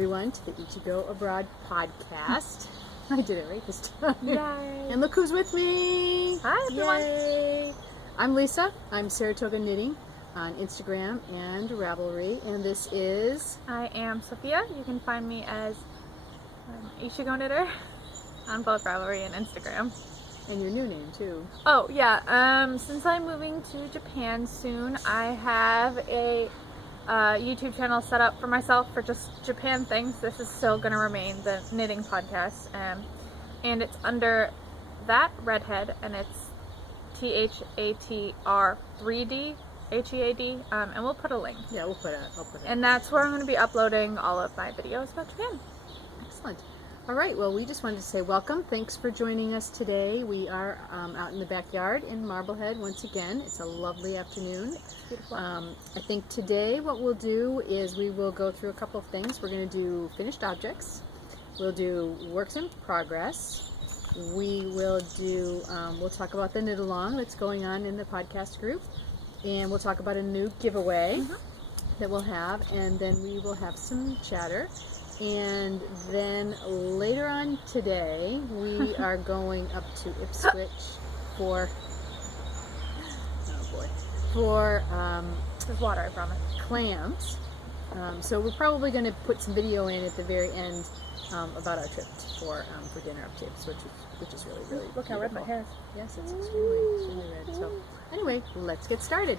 everyone to the Ichigo Abroad podcast. I did it right this time. Yay! And look who's with me! Hi everyone! Yay! I'm Lisa. I'm Saratoga Knitting on Instagram and Ravelry, and this is... I am Sophia. You can find me as Ichigo Knitter on both Ravelry and Instagram. And your new name too. Oh yeah, since I'm moving to Japan soon, I have a YouTube channel set up for myself for just Japan things. This is still going to remain the knitting podcast, and it's under that redhead, and it's THATR3D HEAD, and we'll put a link. Yeah, I'll put it. And that's where I'm going to be uploading all of my videos about Japan. Excellent. All right, well, we just wanted to say welcome. Thanks for joining us today. We are out in the backyard in Marblehead once again. It's a lovely afternoon. It's beautiful. I think today what we'll do is we will go through a couple of things. We're going to do finished objects. We'll do works in progress. We will do, we'll talk about the knit along that's going on in the podcast group. And we'll talk about a new giveaway that we'll have. And then we will have some chatter. And then later on today, we are going up to Ipswich for, There's water, I promise. clams. So we're probably going to put some video in at the very end about our trip for dinner up to Ipswich, which is really, really Look how red my hair is. Yes, it's extremely red. So anyway, let's get started.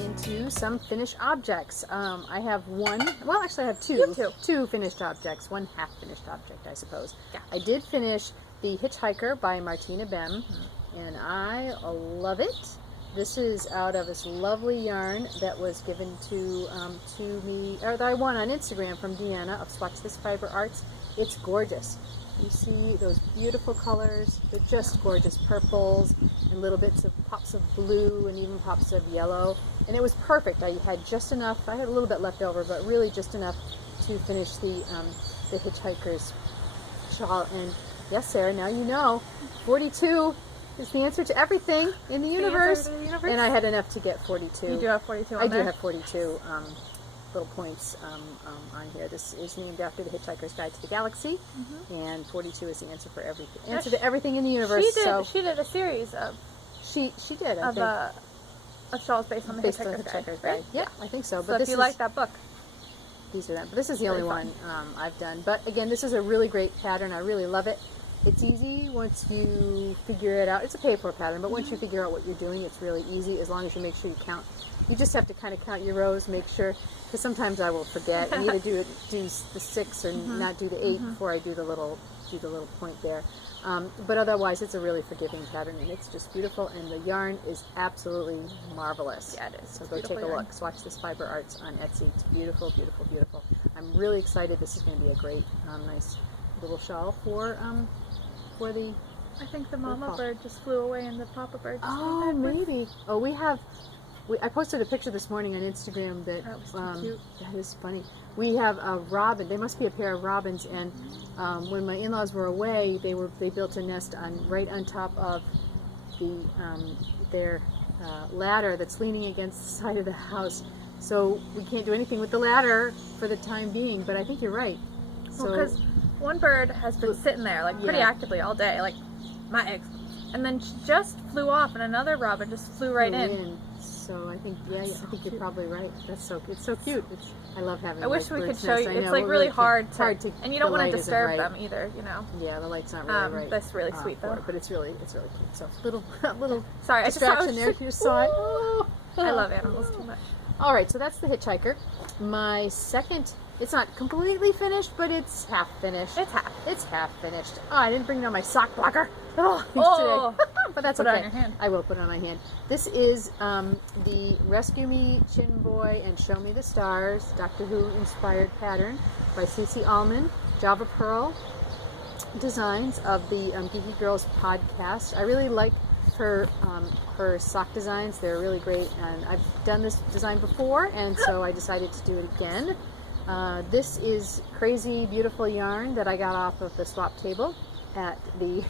Into some finished objects. I have one, well actually I have two finished objects, one half finished object I suppose. Yeah. I did finish The Hitchhiker by Martina Bem, and I love it. This is out of this lovely yarn that was given to me, or that I won on Instagram from Deanna of Swatch This Fiber Arts. It's gorgeous. You see those beautiful colors. They're just gorgeous purples and little bits of pops of blue and even pops of yellow. And it was perfect. I had just enough. I had a little bit left over, but really just enough to finish the Hitchhiker's shawl. And yes, Sarah, now you know 42 is the answer to everything in the universe. And I had enough to get 42. You do have 42 on I there? do have 42 little points on here. This is named after The Hitchhiker's Guide to the Galaxy, and 42 is the answer for everything. Answer to everything in the universe. She did a series of she did I think of shawls based on the Hitchhiker's Guide, right? Guide. Yeah, I think so. So if you like that book, these are them. But this is the only one I've done. But again, this is a really great pattern. I really love it. It's easy once you figure it out. It's a pay-for pattern, but once you figure out what you're doing, it's really easy as long as you make sure you count. You just have to kind of count your rows, make sure, because sometimes I will forget and either do the 6 or not do the 8 before I do the little point there. But otherwise, it's a really forgiving pattern, and it's just beautiful, and the yarn is absolutely marvelous. Yeah, it is. So go take a look. Swatch This Fiber Arts on Etsy. It's beautiful, beautiful, beautiful. I'm really excited. This is going to be a great, nice little shawl for the... I think the mama bird just flew away and the papa bird just Oh, maybe. Oh, I posted a picture this morning on Instagram that was too cute. That is funny. We have a robin. They must be a pair of robins, and when my in-laws were away, they built a nest right on top of their ladder that's leaning against the side of the house. So we can't do anything with the ladder for the time being. But I think you're right. Well, because one bird has been sitting there like pretty actively all day, like my eggs, and then she just flew off, and another robin just flew right in. So I think I think you're probably right. It's so cute. I love having. I wish we could bird's show nest. you. I It's know, like really hard to, and you don't want to isn't disturb right. them either, you know. Yeah, the light's not really right. That's really sweet though. But it's really cute. So little Sorry, distraction there. You saw it. I love animals too much. All right, so that's the Hitchhiker. My second, it's not completely finished, but it's half finished. It's half finished. Oh, I didn't bring it on my sock blocker. Today. But that's okay. Put it on your hand. I will put it on my hand. This is the Rescue Me Chin Boy and Show Me the Stars Doctor Who inspired pattern by Cece Allman, Java Pearl designs of the Geeky Girls podcast. I really like her sock designs. They're really great, and I've done this design before, and so I decided to do it again. This is crazy beautiful yarn that I got off of the swap table at the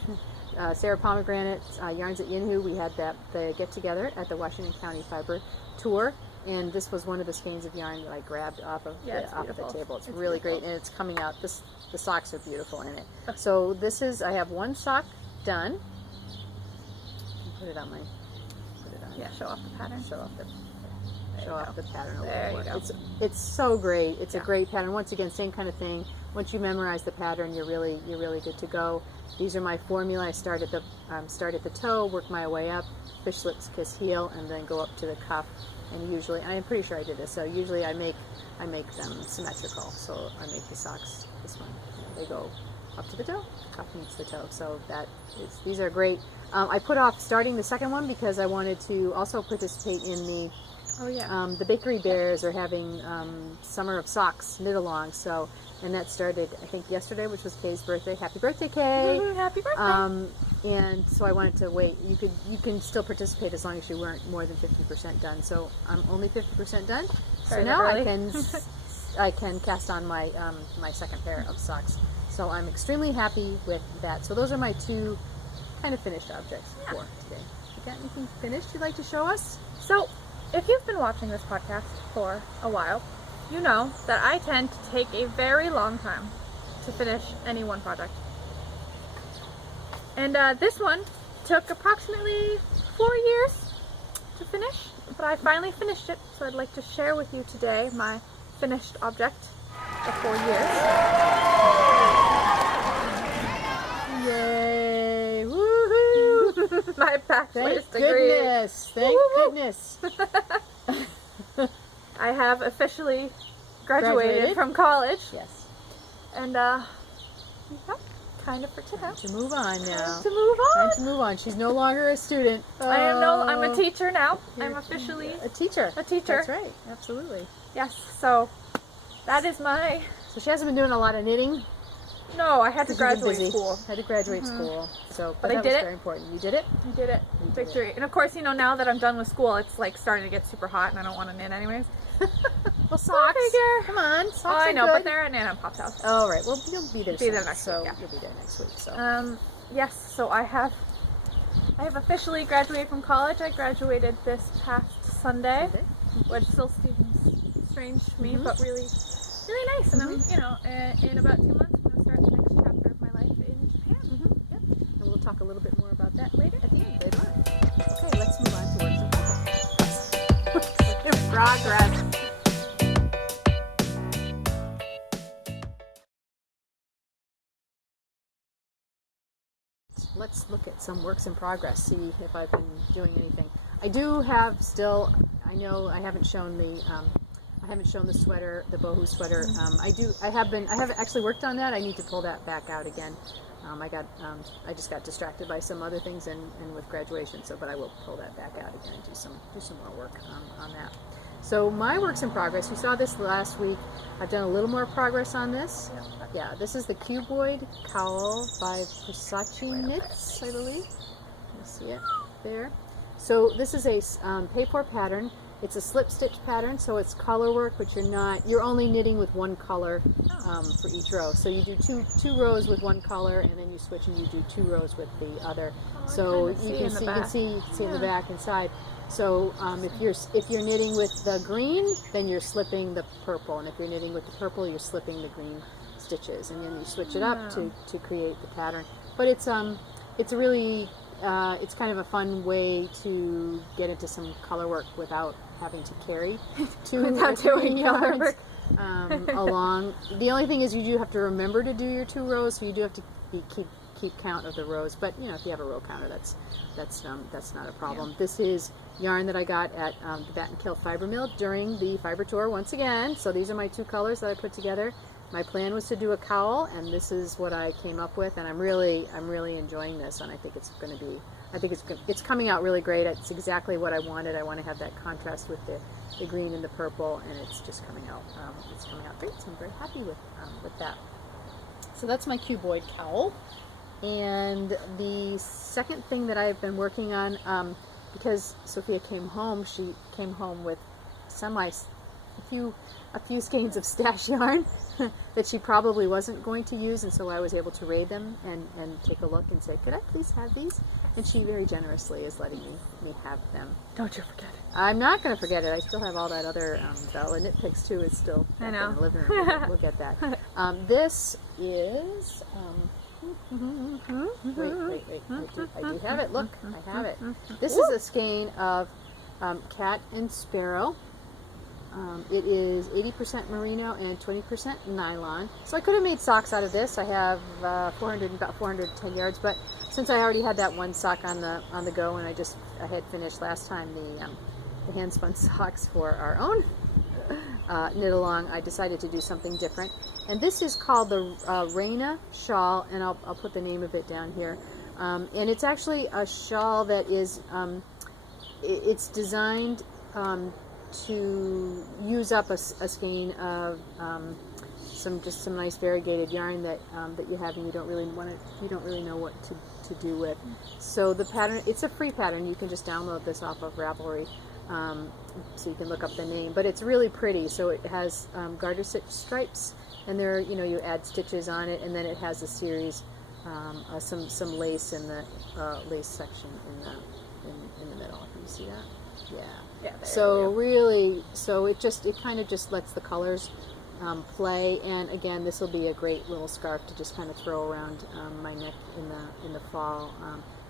Sarah Pomegranate, Yarns at Yinhu. We had the get together at the Washington County Fiber Tour, and this was one of the skeins of yarn that I grabbed off of the table. It's really great, and it's coming out. The socks are beautiful in it. So this is, I have one sock done. Put it on. Yeah, show off the pattern. Show off the pattern a There little you more. go. It's so great. It's a great pattern. Once again, same kind of thing. Once you memorize the pattern, you're really good to go. These are my formula. I start at the toe, work my way up, fish slips, kiss heel, and then go up to the cuff. And usually, I'm pretty sure I did this. So usually I make them symmetrical. So I make the socks this one. They go up to the toe, cuff meets the toe. So these are great. I put off starting the second one because I wanted to also participate in the the Bakery Bears are having Summer of Socks knit along. So, and that started I think yesterday, which was Kay's birthday. Happy birthday, Kay! Happy birthday! And so I wanted to wait. You can still participate as long as you weren't more than 50% done. So I'm only 50% done. So now I can cast on my my second pair of socks. So I'm extremely happy with that. So those are my two kind of finished objects for today. You got anything finished you'd like to show us? So, if you've been watching this podcast for a while, you know that I tend to take a very long time to finish any one project. And this one took approximately 4 years to finish, but I finally finished it, so I'd like to share with you today my finished object of 4 years. Yay! Woohoo! My bachelor's degree. Goodness! Thank goodness! I have officially graduated from college. Yes. And kind of for today. Time to move on now. Time to move on. Time to move on. She's no longer a student. I'm a teacher now. I'm officially a teacher. A teacher. That's right. Absolutely. Yes. So that is my. So she hasn't been doing a lot of knitting. No, I had to graduate busy. school. Had to graduate school. So, but that I did was it. Very important. You did it. I did it. Victory. And of course, now that I'm done with school, it's like starting to get super hot, and I don't want to knit anyways. Well, socks. Come on, socks. Oh, I know, good. but they're at Nana and Pop's house. Oh, right. Well, you'll be there. Next week. Yeah. You'll be there next week. So. Yes. So I have officially graduated from college. I graduated this past Sunday, which still seems strange to me, but really nice. And I'm, in about 2 months, I'm going to start the next chapter of my life in Japan. Yep. And we'll talk a little bit more about that later at the end. Later on. Okay, let's move on to works in progress. Let's look at some works in progress, see if I've been doing anything. I do have still, I know I haven't shown the sweater, the boho sweater. I have actually worked on that. I need to pull that back out again. I just got distracted by some other things and with graduation, but I will pull that back out again and do some more work on that. So my works in progress, you saw this last week. I've done a little more progress on this. Yeah, this is the cuboid cowl by Versace Knits, I believe. You see it there. So this is a pay-for pattern. It's a slip stitch pattern, so it's color work, but you're only knitting with one color for each row. So you do two rows with one color, and then you switch and you do 2 rows with the other. So you can see in the back and side. So if you're knitting with the green, then you're slipping the purple, and if you're knitting with the purple, you're slipping the green stitches, and then you switch it up to create the pattern. But it's really it's kind of a fun way to get into some color work without having to carry without doing color work along. The only thing is you do have to remember to do your 2 rows, so you do have to keep count of the rows. But if you have a row counter, that's not a problem. This is yarn that I got at the Bat and Kill Fiber Mill during the fiber tour once again. So these are my 2 colors that I put together. My plan was to do a cowl, and this is what I came up with, and I'm really enjoying this, and I think it's coming out really great. It's exactly what I wanted. I want to have that contrast with the green and the purple, and it's just coming out. It's coming out great. So I'm very happy with that. So that's my cuboid cowl. And the second thing that I've been working on, because Sophia came home, she came home with a few skeins of stash yarn that she probably wasn't going to use, and so I was able to raid them and take a look and say, could I please have these? And she very generously is letting me have them. Don't you forget it. I'm not going to forget it. I still have all that other Bella Knit Picks too. Is still I know. in the living room. We'll get that. This is. Wait. I do have it. Look, I have it. This is a skein of Cat and Sparrow. It is 80% merino and 20% nylon. So I could have made socks out of this. I have about 410 yards, but since I already had that one sock on the go, and I had finished last time the hand spun socks for our own knit along, I decided to do something different. And this is called the Reina shawl, and I'll put the name of it down here. And it's actually a shawl that is it's designed to use up a skein of some nice variegated yarn that you have, and you don't really know what to do with. So the pattern, it's a free pattern. You can just download this off of Ravelry, so you can look up the name. But it's really pretty. So it has garter stitch stripes, and there you add stitches on it, and then it has a series, some lace in the lace section in the middle. Can you see that? Yeah. Yeah. So really, it kind of just lets the colors play, and again, this will be a great little scarf to just kind of throw around my neck in the fall.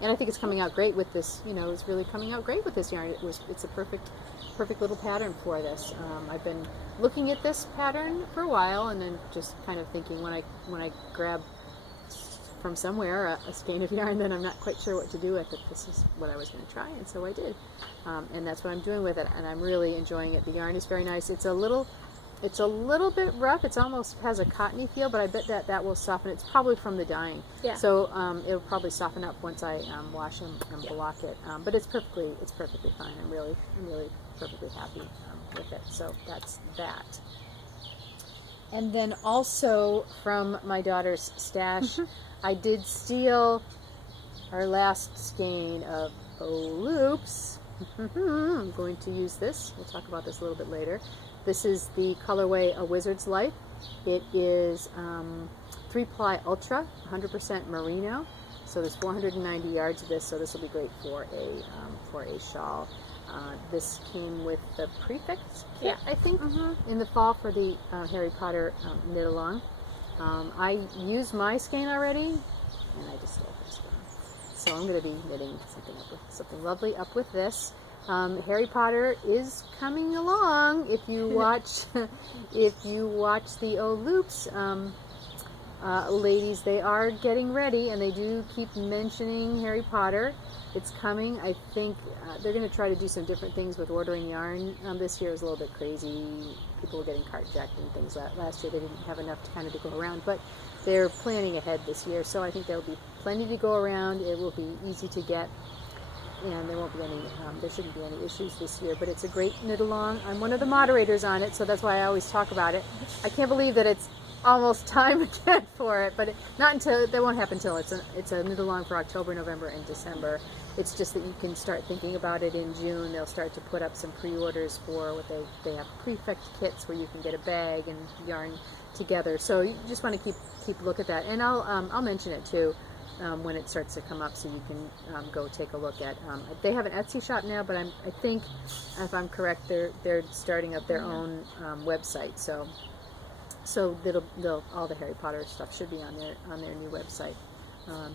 And I think it's coming out great with this. It's really coming out great with this yarn. It's a perfect little pattern for this. I've been looking at this pattern for a while, and then just kind of thinking when I grab from somewhere a skein of yarn, then I'm not quite sure what to do with it. This is what I was going to try, and so I did, and that's what I'm doing with it, and I'm really enjoying it. The yarn is very nice. It's a little bit rough. It's almost has a cottony feel, but I bet that will soften. It's probably from the dyeing. Yeah. So it'll probably soften up once I wash and block it. But it's perfectly fine. I'm really perfectly happy with it. So that's that. And then also from my daughter's stash, I did steal our last skein of loops. I'm going to use this. We'll talk about this a little bit later. This is the colorway A Wizard's Life. It is 3-ply ultra, 100% merino. So there's 490 yards of this. So this will be great for a shawl. This came with the prefix kit, I think, in the fall for the Harry Potter knit along. I used my skein already, and I just stole this one. So I'm going to be knitting something lovely up with this. Harry Potter is coming along. If you watch the loops, ladies, they are getting ready, and they do keep mentioning Harry Potter. It's coming. I think they're going to try to do some different things with ordering yarn. This year was a little bit crazy. People were getting cart-jacked and things. Last year they didn't have enough to go around, but they're planning ahead this year, so I think there will be plenty to go around. It will be easy to get, and there shouldn't be any issues this year. But it's a great knit along. I'm one of the moderators on it, so that's why I always talk about it. I can't believe that it's almost time again for it, but that won't happen until it's a knit along for October, November, and December. It's just that you can start thinking about it in June. They'll start to put up some pre-orders for what they have prefect kits where you can get a bag and yarn together. So you just want to keep a look at that, and I'll mention it too when it starts to come up, so you can go take a look at. They have an Etsy shop now, but I think, if I'm correct, they're starting up their own website. So all the Harry Potter stuff should be on their new website.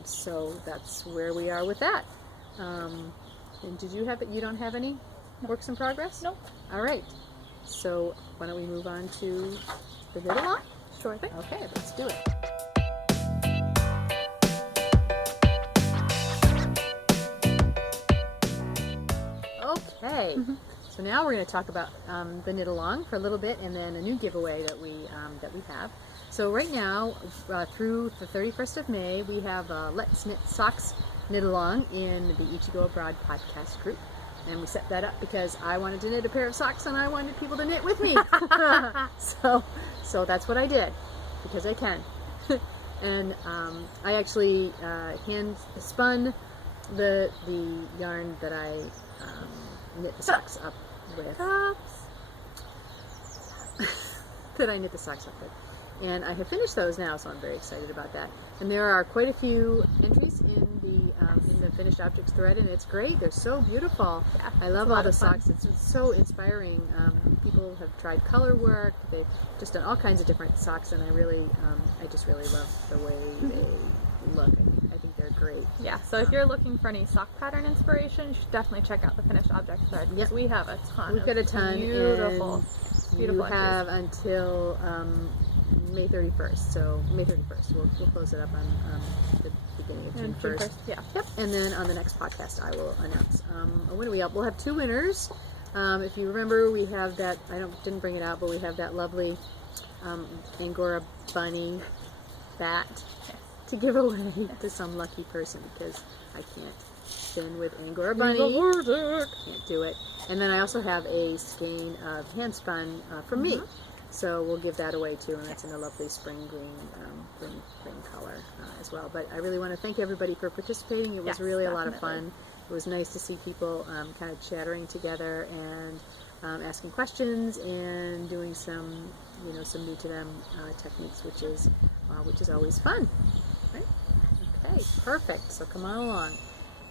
So that's where we are with that. And did you have it? You don't have any works in progress? Nope. All right. So why don't we move on to the knit along? Sure thing. Okay, let's do it. Okay. So now we're going to talk about the knit along for a little bit, and then a new giveaway that we have. So right now, through the 31st of May, we have Let's Knit Socks knit along in the Ichigo Abroad podcast group, and we set that up because I wanted to knit a pair of socks and I wanted people to knit with me. so that's what I did, because I can. And I actually hand spun the yarn that I knit the socks up with. that I knit the socks up with. And I have finished those now, so I'm very excited about that. And there are quite a few entries in the finished objects thread, and it's great. They're so beautiful. Yeah, I love all the socks. It's so inspiring. People have tried color work. They've just done all kinds of different socks, and I just really love the way they look. I think they're great. Yeah, so if you're looking for any sock pattern inspiration, you should definitely check out the finished objects thread, because we have a ton. We've got a ton. Beautiful You have until May 31st. So May 31st, we'll close it up on the beginning of June 1st. Yeah. Yep. And then on the next podcast, I will announce a winner. We'll have 2 winners. If you remember, we have that. Didn't bring it out, but we have that lovely Angora bunny bat to give away to some lucky person, because I can't spin with Angora bunny. Can't do it. And then I also have a skein of hand spun from me. So we'll give that away too, and that's in a lovely spring green color as well. But I really want to thank everybody for participating. It was really a lot of fun. It was nice to see people kind of chattering together and asking questions and doing some new to them techniques, which is always fun. Right? Okay, perfect. So come on along.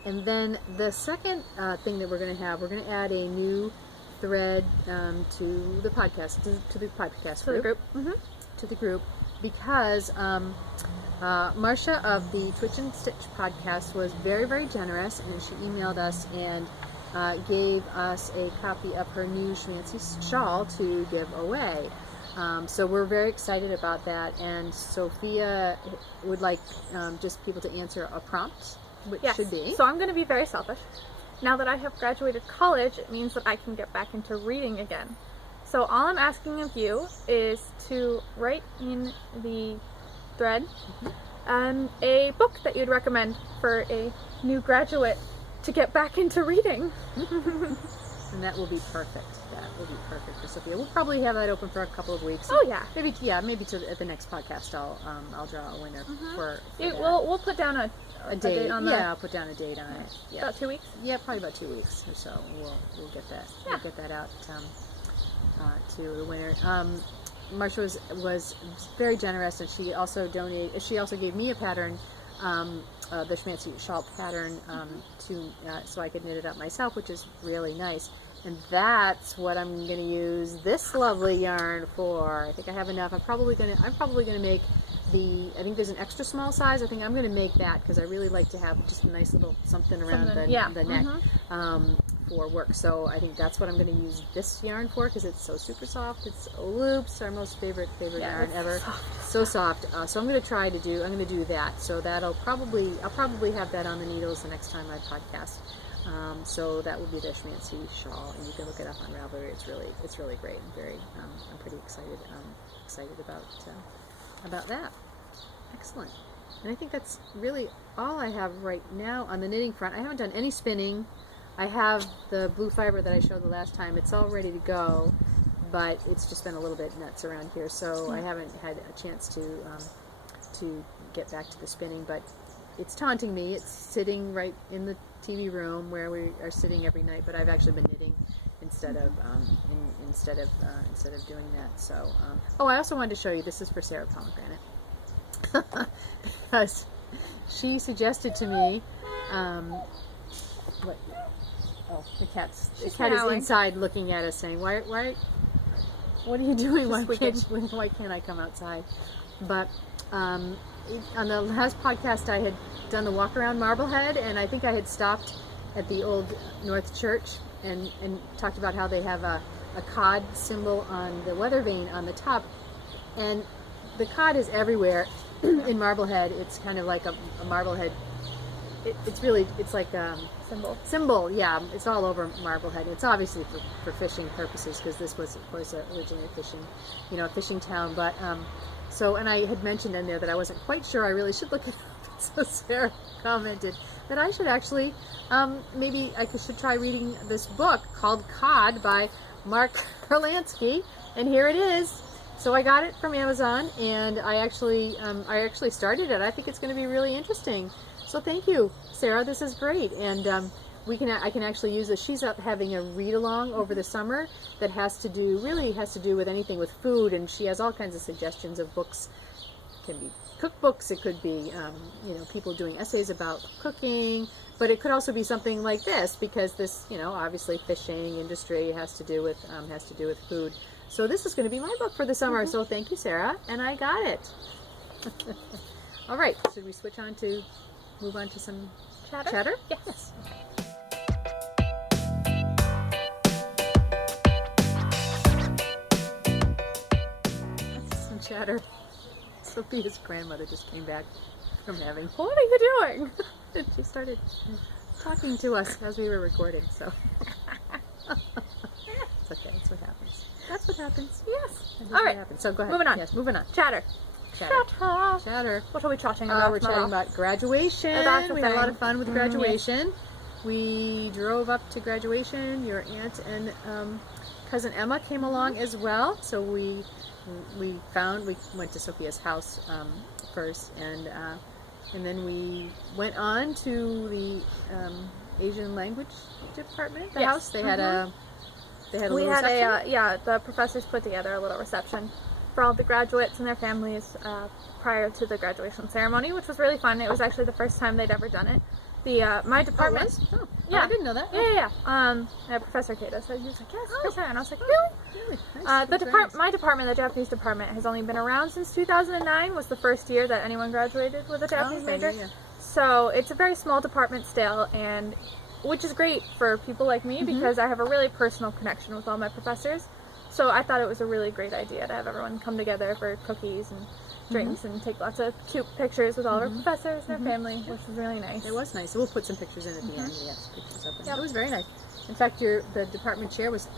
And then the second thing that we're going to add a new thread to the podcast, to the podcast group. To the group, because Marcia of the Twitch and Stitch podcast was very, very generous, and she emailed us and gave us a copy of her new schmancy shawl to give away. So we're very excited about that, and Sophia would like just people to answer a prompt, which should be. So I'm going to be very selfish. Now that I have graduated college, it means that I can get back into reading again. So all I'm asking of you is to write in the thread a book that you'd recommend for a new graduate to get back into reading. And that will be perfect. That will be perfect for Sophia. We'll probably have that open for a couple of weeks. Oh yeah. Maybe at the next podcast I'll draw a winner for we'll put down a date on that. Yeah, I'll put down a date on it. Yeah. About 2 weeks? Yeah, probably about 2 weeks or so. We'll get that. Yeah. We'll get that out to the winner. Marcia was very generous, and she also gave me a pattern, the Schmancy shawl pattern, so I could knit it up myself, which is really nice. And that's what I'm going to use this lovely yarn for. I think I have enough. I'm probably going to make I think there's an extra small size. I think I'm going to make that, because I really like to have just a nice little something around the neck for work. So I think that's what I'm going to use this yarn for, because it's so super soft. It's Loops, our most favorite yarn ever. So soft. So I'm going to do that. So I'll probably have that on the needles the next time I podcast. So that will be the Schmancy shawl, and you can look it up on Ravelry. It's really great. I'm pretty excited about that. Excellent. And I think that's really all I have right now on the knitting front. I haven't done any spinning. I have the blue fiber that I showed the last time. It's all ready to go, but it's just been a little bit nuts around here, so I haven't had a chance to get back to the spinning. But it's taunting me. It's sitting right in the TV room where we are sitting every night, but I've actually been knitting instead of doing that. So I also wanted to show you, this is for Sarah Pomegranate, because she suggested to me the cat is inside looking at us saying, why what are you doing? Why can't I come outside? But on the last podcast I had done the walk around Marblehead, and I think I had stopped at the old North Church and talked about how they have a cod symbol on the weather vane on the top, and the cod is everywhere in Marblehead. It's kind of like a Marblehead. It's like a symbol. Yeah, it's all over Marblehead. It's obviously for fishing purposes, because this was, of course, originally a fishing town. But and I had mentioned in there that I wasn't quite sure. I really should look it up. So Sarah commented that I should actually should try reading this book called Cod by Mark Kurlansky, and here it is. So I got it from Amazon, and I actually started it. I think it's going to be really interesting. So thank you, Sarah. This is great, and I can actually use this. She's up having a read along over the summer that has to do with anything with food, and she has all kinds of suggestions of books. It can be cookbooks, it could be people doing essays about cooking, but it could also be something like this, because this obviously fishing industry has to do with food. So this is going to be my book for the summer. So thank you, Sarah, and I got it. All right, should we move on to some chatter? Yes. That's some chatter. Sophia's grandmother just came back from having. What are you doing? She started talking to us as we were recording, so. It's okay, that's what happens. That's what happens. Yes. All right. So go ahead. Moving on. Yes, moving on. Chatter. Chatter. What are we chatting about? We're chatting about graduation. We had a lot of fun with graduation. Yes. We drove up to graduation. Your aunt and cousin Emma came along as well. So we went to Sophia's house first, and then we went on to the Asian language department. The house they had a reception. The professors put together a little reception for all the graduates and their families prior to the graduation ceremony, which was really fun. It was actually the first time they'd ever done it. My department. I didn't know that. Yeah. Professor Kata said, he was like, yes, first time. And I was like, really? Nice. My department, the Japanese department, has only been around since 2009. Was the first year that anyone graduated with a Japanese major. Yeah. So it's a very small department still, and which is great for people like me because I have a really personal connection with all my professors. So I thought it was a really great idea to have everyone come together for cookies and drinks and take lots of cute pictures with all of our professors and their family, which was really nice. It was nice. We'll put some pictures in at the end. Yes, pictures of them. It was very nice. In fact, the department chair was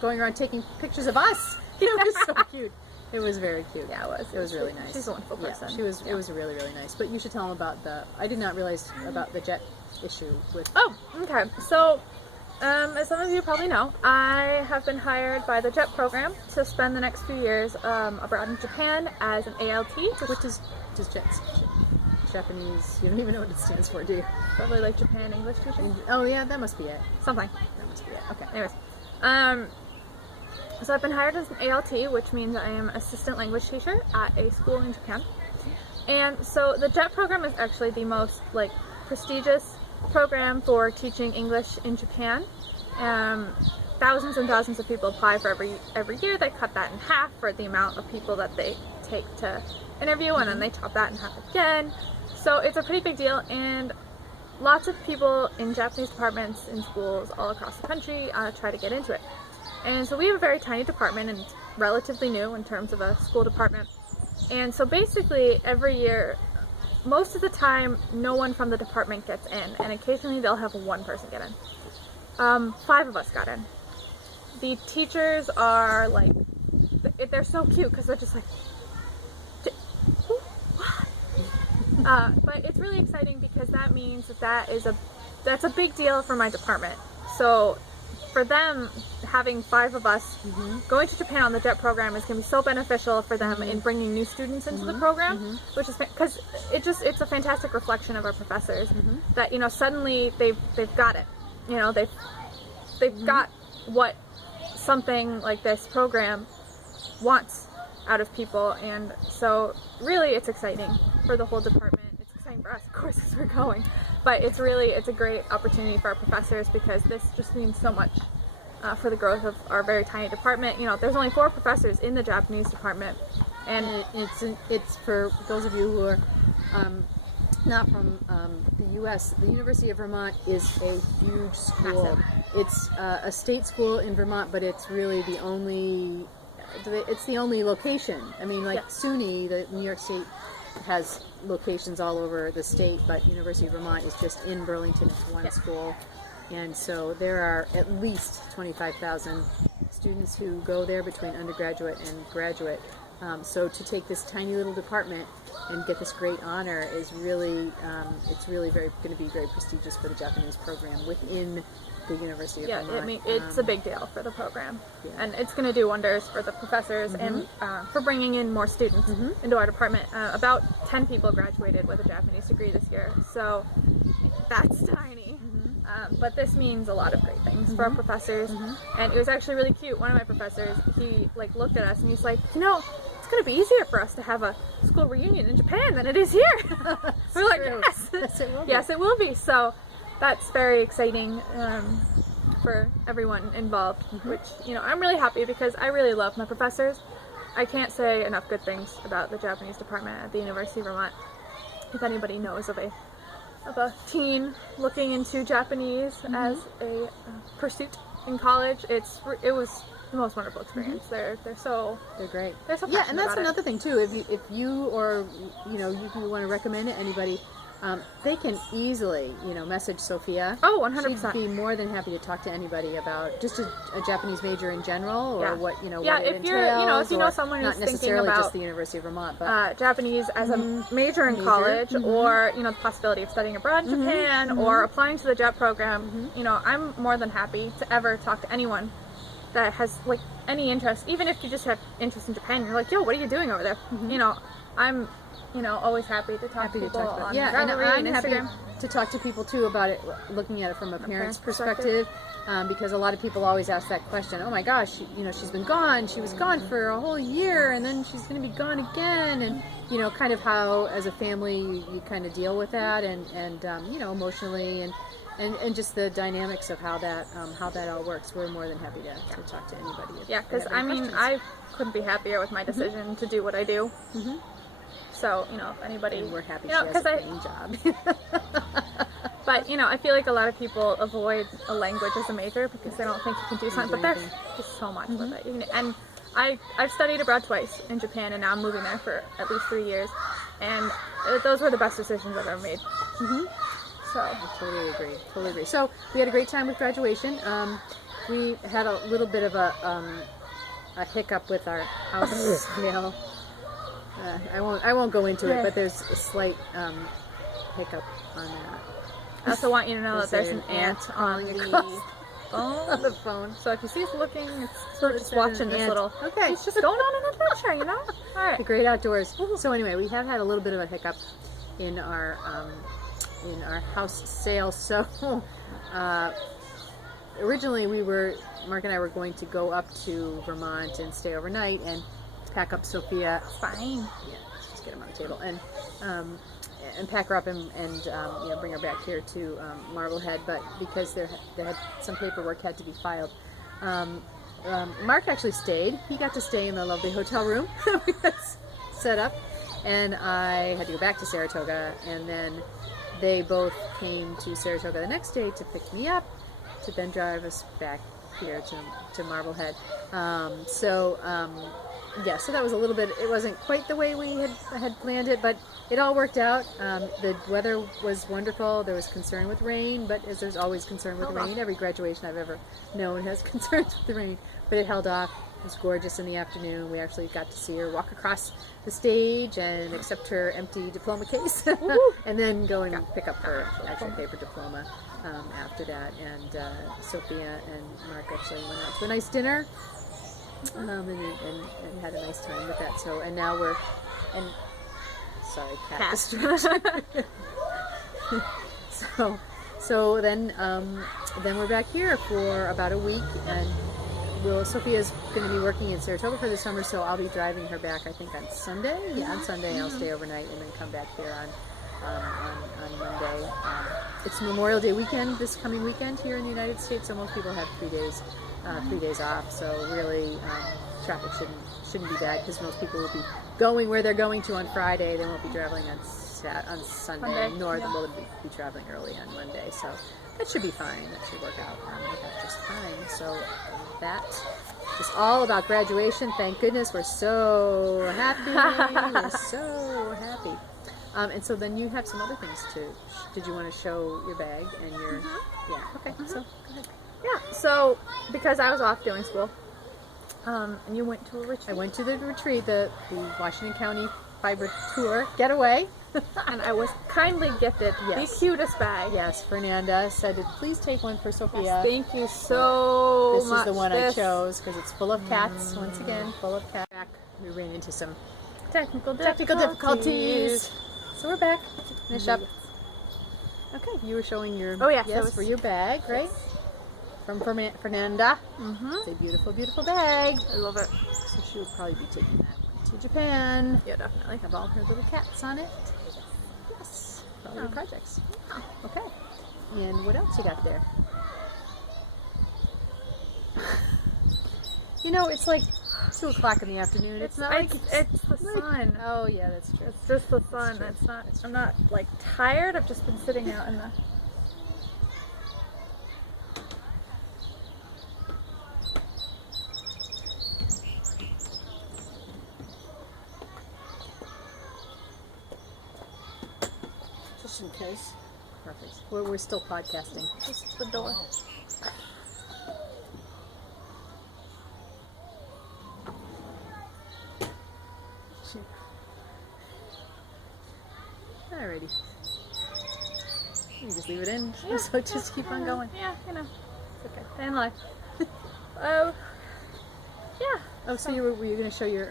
going around taking pictures of us. It was so cute. It was very cute. Yeah, it was. It was really nice. She's a wonderful person. Yeah, she was. It was really, really nice. But you should tell them about I did not realize about the jet issue with. Oh, okay. So, as some of you probably know, I have been hired by the JET program to spend the next few years abroad in Japan as an ALT, which is just Japanese. You don't even know what it stands for, do you? Probably like Japan English teacher. Oh yeah, that must be it. Something. That must be it. Okay. Anyways, so I've been hired as an ALT, which means I am assistant language teacher at a school in Japan. And so the JET program is actually the most prestigious program for teaching English in Japan. Thousands and thousands of people apply for every year. They cut that in half for the amount of people that they take to interview, and then they chop that in half again. So it's a pretty big deal, and lots of people in Japanese departments in schools all across the country try to get into it. And so we have a very tiny department, and it's relatively new in terms of a school department. And so basically every year, most of the time, no one from the department gets in, and occasionally they'll have one person get in. 5 of us got in. The teachers are they're so cute because they're just like, what? But it's really exciting because that means that's a big deal for my department. So for them, having 5 of us going to Japan on the JET program is going to be so beneficial for them in bringing new students into the program, which is because it's a fantastic reflection of our professors that suddenly they've got it. They've got what something like this program wants out of people, and so really it's exciting for the whole department. It's exciting for us, of course, as we're going, but it's a great opportunity for our professors because this just means so much for the growth of our very tiny department. There's only 4 professors in the Japanese department, and it's for those of you who are not from the U.S. The University of Vermont is a huge school. Massive. It's a state school in Vermont, but it's really the only location. I mean, SUNY, the New York State, has locations all over the state, but University of Vermont is just in Burlington. It's one school, and so there are at least 25,000 students who go there between undergraduate and graduate. So to take this tiny little department and get this great honor is really, it's really going to be very prestigious for the Japanese program within the University of Vermont. It's a big deal for the program, and it's going to do wonders for the professors and for bringing in more students into our department. About 10 people graduated with a Japanese degree this year, so that's tiny. But this means a lot of great things for our professors, and it was actually really cute. One of my professors, he like looked at us and he's like, you know, it's gonna be easier for us to have a school reunion in Japan than it is here. We're like, yes, yes, it will be. yes, it will be. So that's very exciting for everyone involved. Which, you know, I'm really happy because I really love my professors. I can't say enough good things about the Japanese department at the University of Vermont. If anybody knows of a teen looking into Japanese as a pursuit in college, it was the most wonderful experience. They're great. So Yeah, passionate and that's about another thing too. If you or you know you want to recommend it anybody, they can easily message Sophia. Oh, 100%. She'd be more than happy to talk to anybody about just a Japanese major in general, or what Yeah, what it if you're if you know or someone who's not necessarily thinking about just the University of Vermont, but Japanese as a major in college, or the possibility of studying abroad in Japan, or applying to the JET program, I'm more than happy to ever talk to anyone that has like any interest, even if you just have interest in Japan. You're like, yo, what are you doing over there? I'm always happy to talk to people on Ravelry and Instagram. To talk to people too about it, looking at it from a parent's perspective, because a lot of people always ask that question. Oh my gosh, she's been gone. She was gone for a whole year, and then she's going to be gone again. And kind of how as a family you kind of deal with that, and emotionally, and just the dynamics of how that all works. We're more than happy to talk to anybody. Yeah, because I couldn't be happier with my decision to do what I do. So, if anybody... And we're happy she has a paying job. But, I feel like a lot of people avoid a language as a major because they don't think you can do something. But there's just so much with it. And I've studied abroad twice in Japan, and now I'm moving there for at least 3 years. And those were the best decisions I've ever made. So I totally agree. So we had a great time with graduation. We had a little bit of a hiccup with our house sale. I won't go into it, but there's a slight hiccup on that. I also want you to know that there's an ant on the phone. So if you see us looking, we're just watching this little. Okay. It's just going on an adventure, All right. The great outdoors. So anyway, we have had a little bit of a hiccup in our house sale. So originally Mark and I were going to go up to Vermont and stay overnight and pack up Sophia. Fine. Yeah, just get them on the table and pack her up and bring her back here to Marblehead. But because there had some paperwork had to be filed, Mark actually stayed. He got to stay in the lovely hotel room we had set up, and I had to go back to Saratoga, and then they both came to Saratoga the next day to pick me up, to then drive us back here to Marblehead. So that was a little bit, it wasn't quite the way we had planned it, but it all worked out. The weather was wonderful. There was concern with rain, but as there's always concern with rain, every graduation I've ever known has concerns with the rain, but it held off. It was gorgeous in the afternoon. We actually got to see her walk across the stage and accept her empty diploma case, and then go and pick up her actual paper diploma after that. And Sophia and Mark actually went out to a nice dinner. And had a nice time with that. So, and now sorry, cat distraction. So then we're back here for about a week, and Sophia's going to be working in Saratoga for the summer, so I'll be driving her back, I think, on Sunday. Yeah, on Sunday I'll stay overnight and then come back here on Monday. It's Memorial Day weekend this coming weekend here in the United States, so most people have 3 days off. So really, traffic shouldn't be bad because most people will be going where they're going to on Friday. They won't be traveling on Sunday, nor will they be traveling early on Monday. So that should be fine. That should work out just fine. So that is all about graduation. Thank goodness, we're so happy. We're so happy. And so then you have some other things too. Did you want to show your bag and your? Yeah. Okay. So go ahead. Yeah. So because I was off doing school, and you went to a retreat. I went to the retreat, the Washington County Fiber Tour Getaway. And I was kindly gifted the cutest bag. Yes, Fernanda said, please take one for Sophia. Yes, thank you so much. This is the one I chose because it's full of cats. Once again, full of cats. We ran into some technical difficulties. So we're back. Finish up. Okay, you were showing your yes, for your bag, right? From Fernanda. It's a beautiful, beautiful bag. I love it. So she will probably be taking that one to Japan. Yeah, definitely. Have all her little cats on it. Yes, for all your projects. Okay, and what else you got there? You know, it's like 2 o'clock in the afternoon. It's not like it's the sun. Oh yeah, that's true. It's just the sun. It's not. I'm not like tired. I've just been sitting out in the. Just in case. Perfect. We're still podcasting. Just the door. Alrighty. You just leave it in. Yeah, So just keep on going. Yeah, you know. It's okay. Stay in life. Oh. Yeah. Oh, so were you going to show your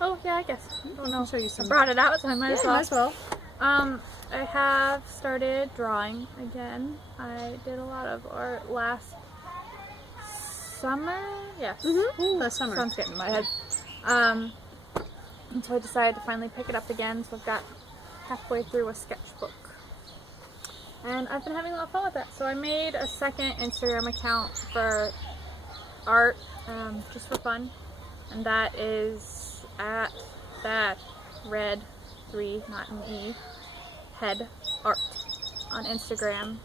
Oh yeah, I guess. I don't know. I'll show you I some. brought it out, so I might as well. Might as well. I have started drawing again. I did a lot of art last summer. Yes. Last summer. Sun's getting in my head. And so I decided to finally pick it up again. So I've got halfway through a sketchbook. And I've been having a lot of fun with that. So I made a second Instagram account for art, just for fun. And that is at that red 3, not an E, head art on Instagram,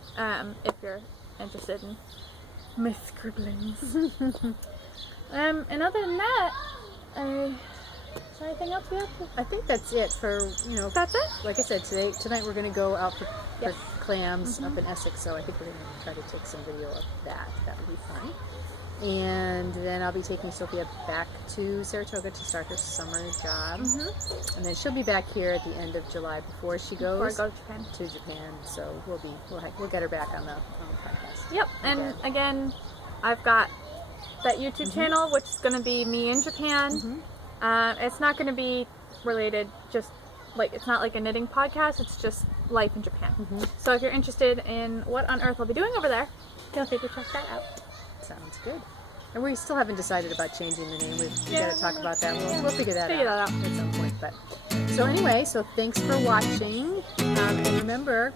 if you're interested in my scribblings. And other than that, is there anything else we have to? I think that's it for, That's it? like I said, tonight we're going to go out for clams up in Essex, so I think we're going to try to take some video of that. That would be fun. And then I'll be taking Sophia back to Saratoga to start her summer job. And then she'll be back here at the end of July before she goes Before I go to Japan. So we'll get her back on the podcast. Yep, and again, I've got that YouTube channel, which is going to be me in Japan. It's not going to be related, just like, it's not like a knitting podcast, it's just life in Japan. So if you're interested in what on earth I'll be doing over there, feel free to check that out. Sounds good. And we still haven't decided about changing the name. We got to talk about that. We'll figure that out at some point. But so anyway, so thanks for watching. And remember,